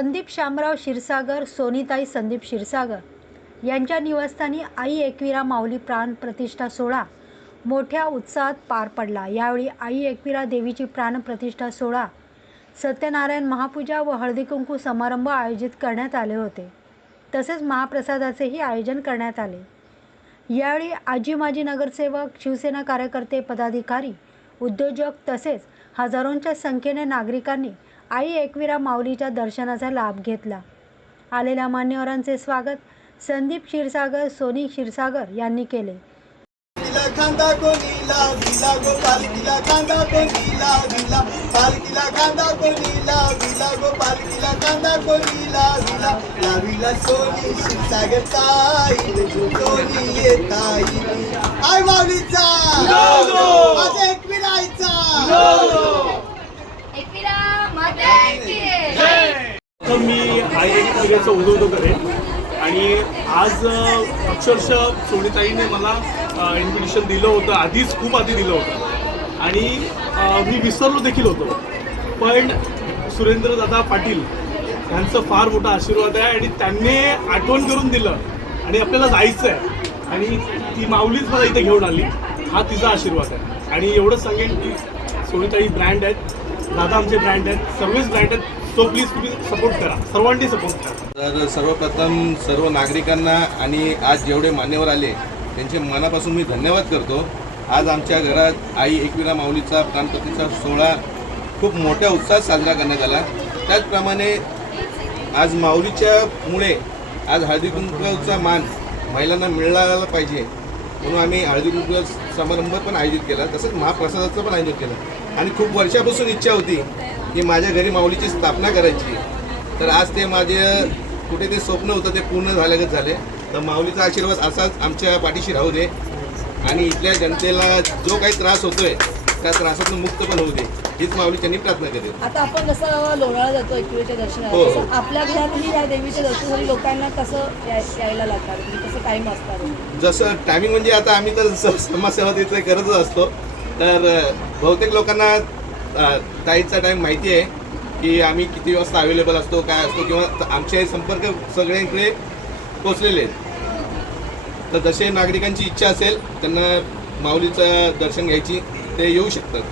संदीप शामराव क्षीरसागर सोनीताई संदीप क्षीरसागर. यांच्या निवासस्थानी आई एकविरा माऊली प्राण प्रतिष्ठा सोहळा मोठ्या उत्साहात पार पडला. यावेळी आई एकविरा देवीची प्राणप्रतिष्ठा सोहळा सत्यनारायण महापूजा व हळदीकुंकू समारंभ आयोजित करण्यात आले होते. तसेच महाप्रसादाचेही आयोजन करण्यात आले. यावेळी आजी माजी नगरसेवक शिवसेना कार्यकर्ते पदाधिकारी उद्योजक तसेच हजारोंच्या संख्येने नागरिकांनी आई एकविरा माऊलीच्या दर्शनाचा लाभ घेतला. आलेल्या मान्यवरांचे स्वागत संदीप क्षीरसागर सोनी क्षीरसागर यांनी केले. पालखीला कांदा कोणीला गो कांदा कोणीला कांदा कोणीला गो कांदा कोणीला सोनी ताई सोनी येताई आय माऊलीचा माझ्या एकविरायचा एकविरा माता की तर मी आई एक पिढीचं उदो करेन आणि आज अक्षरशः सोनीताईने मला इन्व्हिटेशन दिलं होतं. आधीच खूप आधी दिलं होतं. आणि मी विसरलो देखील होतो. पण सुरेंद्रदादा पाटील यांचं फार मोठा आशीर्वाद आहे आणि त्यांनी आठवण करून दिलं. आणि आपल्याला जायचं आहे आणि ती माऊलीच मला इथे घेऊन आली. हा तिचा आशीर्वाद आहे. आणि एवढंच सांगेन की सोनीताई ब्रँड आहेत. दादा आमचे ब्रँड आहेत. सर्वच ब्रँड आहेत. सो प्लीज तुम्ही सपोर्ट करा. सर्वांनी सपोर्ट करा. तर सर्वप्रथम सर्व नागरिकांना आणि आज जेवढे मान्यवर आले त्यांचे मनापासून मी धन्यवाद करतो. आज आमच्या घरात आई एकविरा माऊलीचा प्राणपतीचा सोहळा खूप मोठ्या उत्साहात साजरा करण्यात आला. त्याचप्रमाणे आज माऊलीच्यामुळे आज हळदीकुंकचा मान महिलांना मिळाला पाहिजे. म्हणून आम्ही हळदी कुंकू समारंभ पण आयोजित केला. तसंच महाप्रसादाचं पण आयोजित केलं. आणि खूप वर्षापासून इच्छा होती की माझ्या घरी माऊलीची स्थापना करायची. तर आज ते माझे कुठे ते स्वप्न होतं ते पूर्ण झाल्यागत झाले. तर माऊलीचा आशीर्वाद असाच आमच्या पाठीशी राहू दे. आणि इथल्या जनतेला जो काही त्रास होतोय त्या त्रासातून मुक्त पण होऊ दे. हीच माऊलीच्यांनी प्रार्थना करेल आता आपण जसं लोणावळा जातो एकविरेच्या दर्शनाला हो. तसं आपल्या घरातही या देवीच्या दर्शनासाठी लोकांना कसं या- यायला लागतात? म्हणजे कसं टाईम असतात? जसं टायमिंग म्हणजे आता आम्ही तर स- समाजसेवा तिथे करतच असतो. तर अ, बहुतेक लोकांना अ, ताईचा टाईम माहिती आहे की आम्ही किती वाजता अवेलेबल असतो काय असतो किंवा त- आमचे संपर्क सगळ्यांकडे पोचलेले आहेत. तर जसे नागरिकांची इच्छा असेल त्यांना माऊलीचं दर्शन घ्यायची. 得有下顿